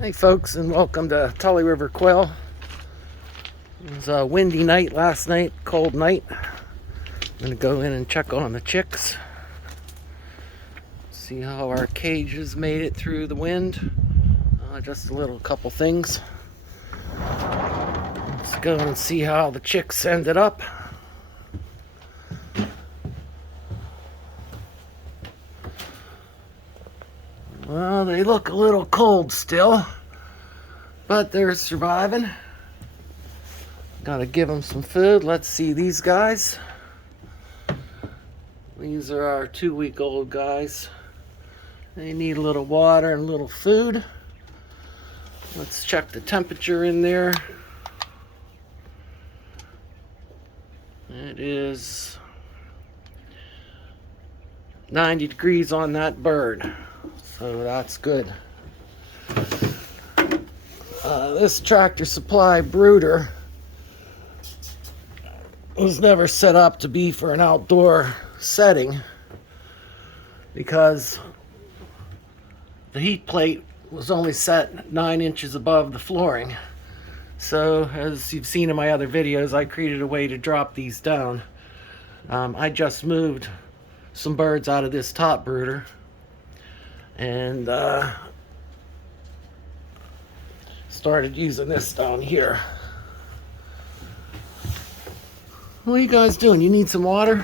Hey folks, and welcome to Tully River Quail. It was a windy night last night, cold night. I'm gonna go in and check on the chicks. See how our cages made it through the wind. Just a couple things. Let's go and see how the chicks ended up. Well, they look a little cold still, but they're surviving. Gotta give them some food. Let's see these guys. These are our 2-week-old guys. They need a little water and a little food. Let's check the temperature in there. It is 90 degrees on that bird, so that's good. This Tractor Supply brooder was never set up to be for an outdoor setting because the heat plate was only set 9 inches above the flooring. So as you've seen in my other videos, I created a way to drop these down. I just moved some birds out of this top brooder and started using this down here. What are you guys doing? You need some water?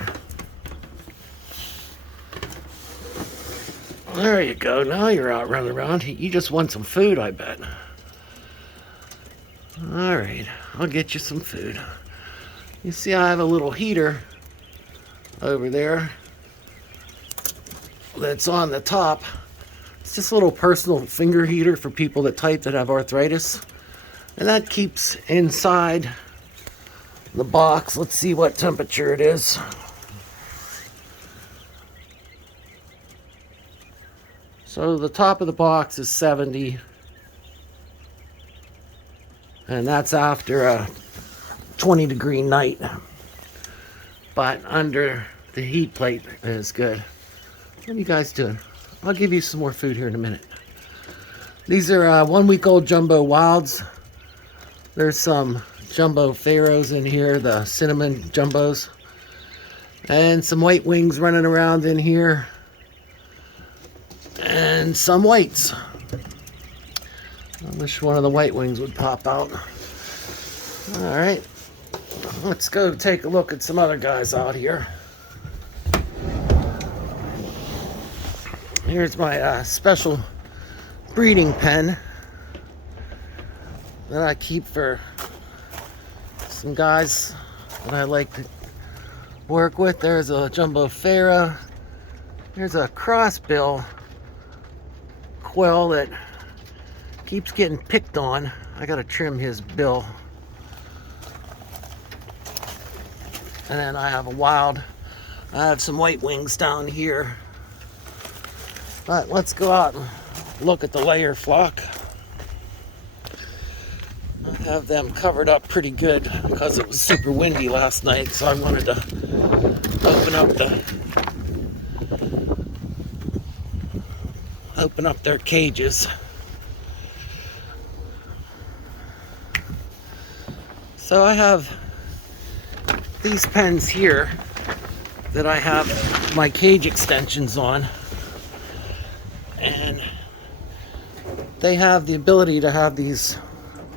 There you go. Now you're out running around. You just want some food, I bet. Alright, I'll get you some food. You see I have a little heater over there that's on the top. It's just a little personal finger heater for people that have arthritis. And that keeps inside the box. Let's see what temperature it is. So the top of the box is 70. And that's after a 20-degree night. But under the heat plate is good. What are you guys doing? I'll give you some more food here in a minute. These are 1-week-old jumbo wilds. There's some jumbo Pharoahs in here, the cinnamon jumbos. And some white wings running around in here. And some whites. I wish one of the white wings would pop out. Alright, let's go take a look at some other guys out here. Here's my special breeding pen that I keep for some guys that I like to work with. There's a jumbo Pharoah. There's a crossbill quail that keeps getting picked on. I gotta trim his bill. And then I have a wild. I have some white wings down here. But let's go out and look at the layer flock. I have them covered up pretty good because it was super windy last night, so I wanted to open up their cages. So I have these pens here that I have my cage extensions on, and they have the ability to have these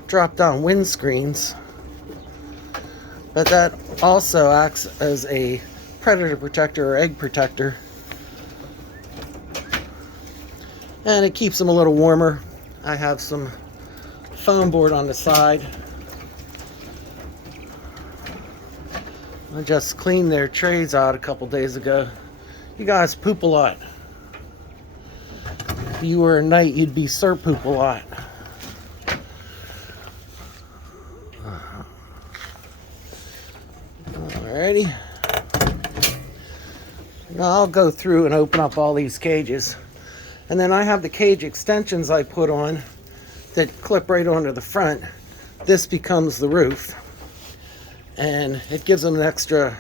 drop down windscreens, but that also acts as a predator protector or egg protector, and it keeps them a little warmer. I have some foam board on the side. I just cleaned their trays out a couple days ago. You guys poop a lot. If you were a knight, you'd be Sir Poop a lot. Alrighty. Now I'll go through and open up all these cages. And then I have the cage extensions I put on that clip right onto the front. This becomes the roof. And it gives them an extra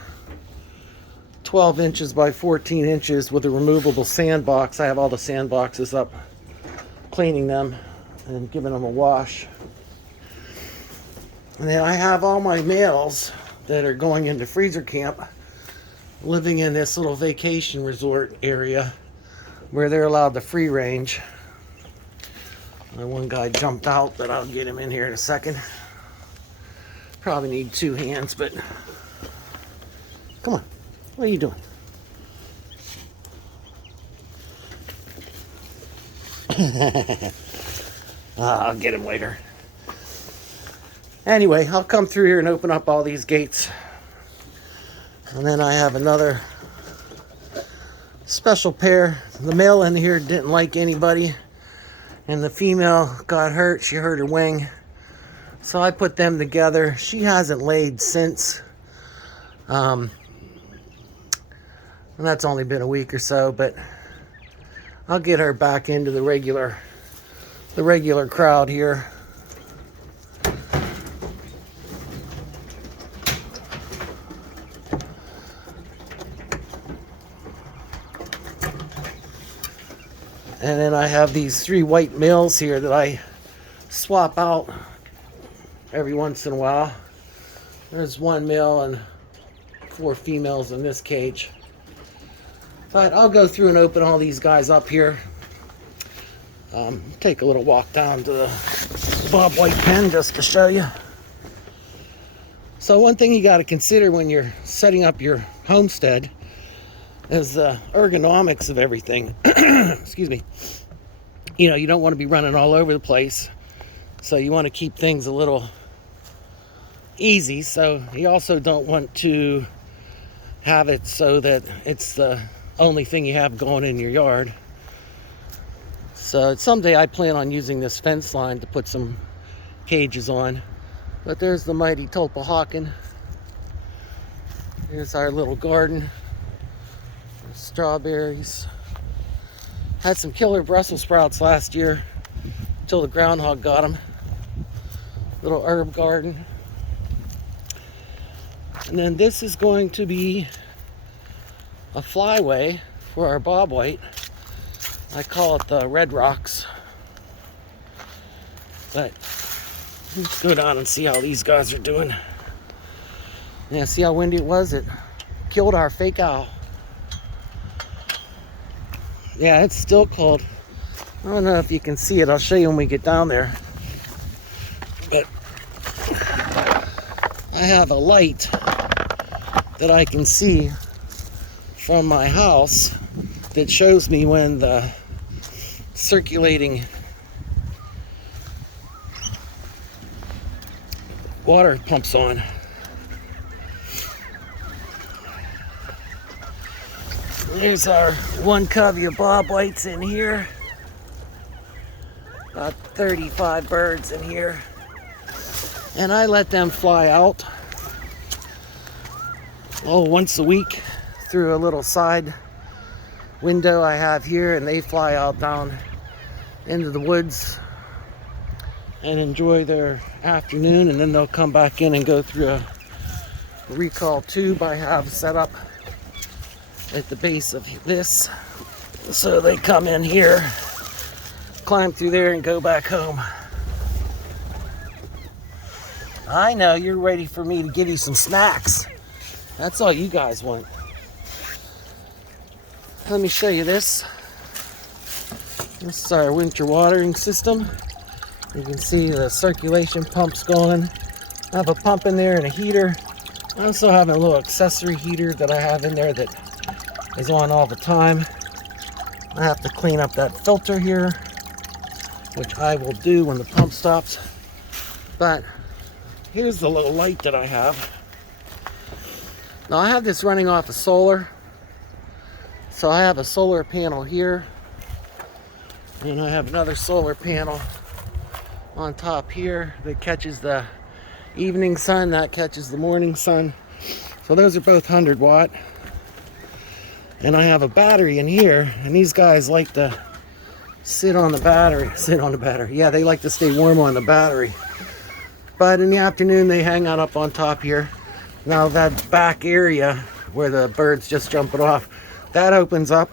12 inches by 14 inches with a removable sandbox. I have all the sandboxes up, cleaning them. and giving them a wash. And then I have all my males that are going into freezer camp living in this little vacation resort area where they're allowed the free range. One guy jumped out, but I'll get him in here in a second. Probably need 2 hands, but come on, what are you doing? I'll get him later. Anyway, I'll come through here and open up all these gates. And then I have another special pair. The male in here didn't like anybody, and the female got hurt. She hurt her wing. So I put them together. She hasn't laid since. And that's only been a week or so, but I'll get her back into the regular crowd here. And then I have these 3 white males here that I swap out every once in a while. There's 1 male and 4 females in this cage. But I'll go through and open all these guys up here. Take a little walk down to the Bobwhite pen just to show you. So one thing you got to consider when you're setting up your homestead is the ergonomics of everything. Excuse me. You know, you don't want to be running all over the place. So you want to keep things a little easy. So you also don't want to have it so that it's the only thing you have going in your yard. So someday I plan on using this fence line to put some cages on. But there's the mighty Tulpahawken. Here's our little garden. Strawberries. Had some killer Brussels sprouts last year until the groundhog got them. Little herb garden. And then this is going to be a flyway for our Bobwhite. I call it the Red Rocks. But let's go down and see how these guys are doing. Yeah, see how windy it was? It killed our fake owl. Yeah, it's still cold. I don't know if you can see it. I'll show you when we get down there. But I have a light that I can see from my house that shows me when the circulating water pumps on. There's our 1 covey of Bobwhites in here. About 35 birds in here. And I let them fly out once a week through a little side window I have here, and they fly out down into the woods and enjoy their afternoon, and then they'll come back in and go through a recall tube I have set up at the base of this. So they come in here, climb through there, and go back home. I know you're ready for me to give you some snacks. That's all you guys want. Let me show you this. This is our winter watering system. You can see the circulation pumps going. I have a pump in there and a heater. I also have a little accessory heater that I have in there that is on all the time. I have to clean up that filter here, which I will do when the pump stops. But here's the little light that I have. Now I have this running off of solar. So I have a solar panel here, and I have another solar panel on top here that catches the evening sun, that catches the morning sun. So those are both 100 watt. And I have a battery in here, and these guys like to sit on the battery. Yeah, they like to stay warm on the battery. But in the afternoon, they hang out up on top here. Now that back area where the birds just jumping off, that opens up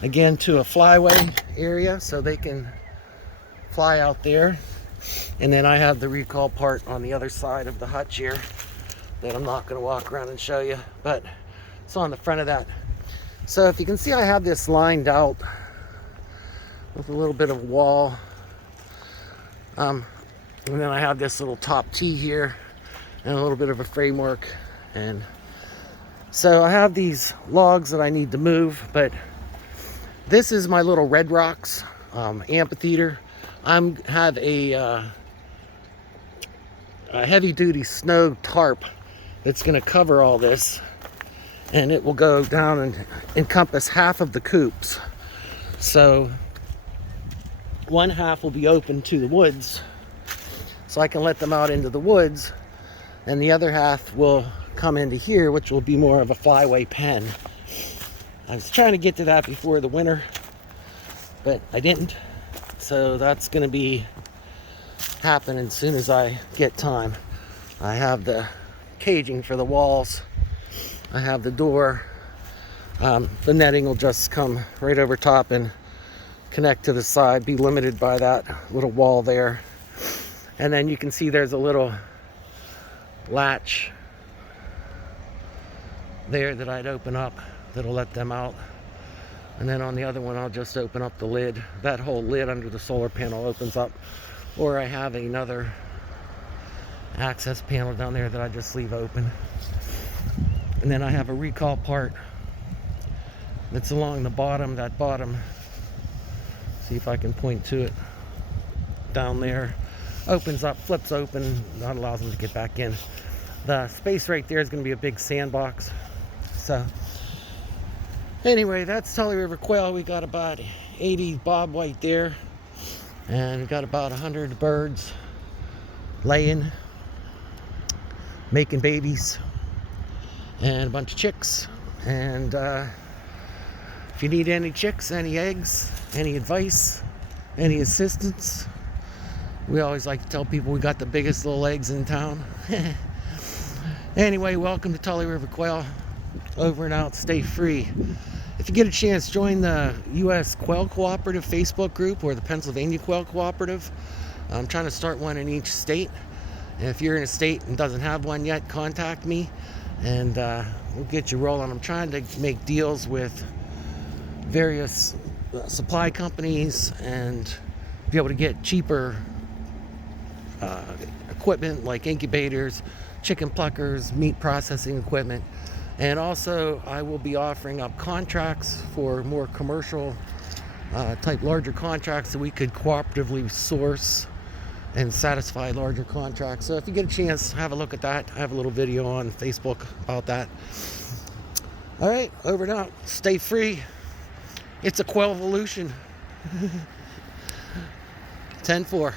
again to a flyway area, so they can fly out there. And then I have the recall part on the other side of the hutch here that I'm not going to walk around and show you, but it's on the front of that. So if you can see, I have this lined out with a little bit of wall. And then I have this little top tee here and a little bit of a framework. And so I have these logs that I need to move, but this is my little Red Rocks amphitheater. I have a heavy-duty snow tarp that's going to cover all this, and it will go down and encompass half of the coops. So one half will be open to the woods, so I can let them out into the woods, and the other half will come into here, which will be more of a flyway pen. I was trying to get to that before the winter, but I didn't. So that's going to be happening as soon as I get time. I have the caging for the walls. I have the door. The netting will just come right over top and connect to the side, be limited by that little wall there. And then you can see there's a little latch there that I'd open up that'll let them out. And then on the other one, I'll just open up the lid. That whole lid under the solar panel opens up. Or I have another access panel down there that I just leave open. And then I have a recall part that's along the bottom, that bottom. See if I can point to it. Down there. Opens up, flips open, that allows them to get back in. The space right there is going to be a big sandbox. So anyway, that's Tully River Quail. We got about 80 Bobwhite there, and we got about 100 birds laying, making babies, and a bunch of chicks. And if you need any chicks, any eggs, any advice, any assistance, we always like to tell people we got the biggest little eggs in town. Anyway, welcome to Tully River Quail. Over and out, stay free. If you get a chance, join the U.S. Quail Cooperative Facebook group or the Pennsylvania Quail Cooperative. I'm trying to start one in each state. And if you're in a state and doesn't have one yet, contact me and we'll get you rolling. I'm trying to make deals with various supply companies and be able to get cheaper equipment like incubators, chicken pluckers, meat processing equipment. And also, I will be offering up contracts for more commercial type larger contracts so we could cooperatively source and satisfy larger contracts. So if you get a chance, have a look at that. I have a little video on Facebook about that. All right, over and out. Stay free. It's a quail evolution. 10-4.